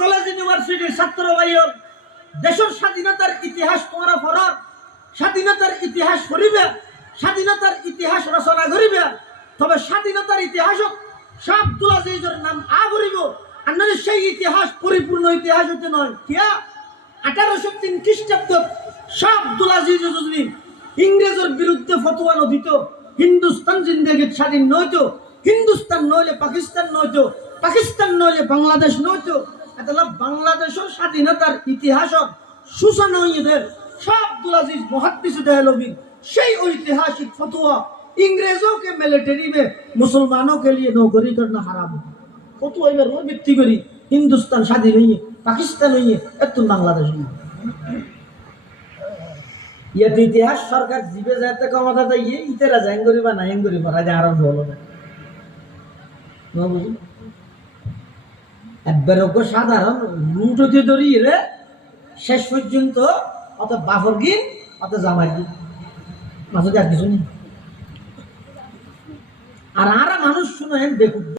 College ইউনিভার্সিটির ছাত্র ভাইয়ের দেশের স্বাধীনতার ইতিহাস তোমরা পড়া, স্বাধীনতার ইতিহাস পড়িবে, স্বাধীনতার ইতিহাস রচনা করিবে। তবে স্বাধীনতার ইতিহাস শাহ আব্দুল আজিজের নাম আগরিব, আর নয় সেই ইতিহাস পরিপূর্ণ ইতিহাস হতে নয়। কিয়া 1803 খ্রিস্টাব্দ শাহ আব্দুল আজিজ যদি ইংরেজের বিরুদ্ধে ফতোয়া নদিত, হিন্দুস্তান জিন্দেগি স্বাধীন নইতো, হিন্দুস্তান নইলে পাকিস্তান নইতো, পাকিস্তান নইলে বাংলাদেশ নইতো। তাহলে বাংলাদেশের স্বাধীনতার ইতিহাস সূচনা হইয়ে শাহ আব্দুল আজিজ মুহাদ্দিস দেহলভি সেই ঐতিহাসিক ফতোয়া इंग्रेजों के मिलिट्री में मुसलमानों के लिए नौकरी करना हराम है। फतवा में रोज व्यक्ति करी हिंदुस्तान शादी नहीं है, पाकिस्तान नहीं है, तुम बांग्लादेश नहीं है। ये तो इतिहास सरकार जीवे जाते कम था तो ये इतेरा जाएंगरी बा नाएंगरी पर आज आराम बोलो ना ना बुझी अब बेरोको साधारण रूट होते दौड़ी रे शेष पर्यন্ত অত বাফরগিন অত জামাইগিন মাঝে আর কিছু নেই। আর মানুষ শুনেন দেখুন।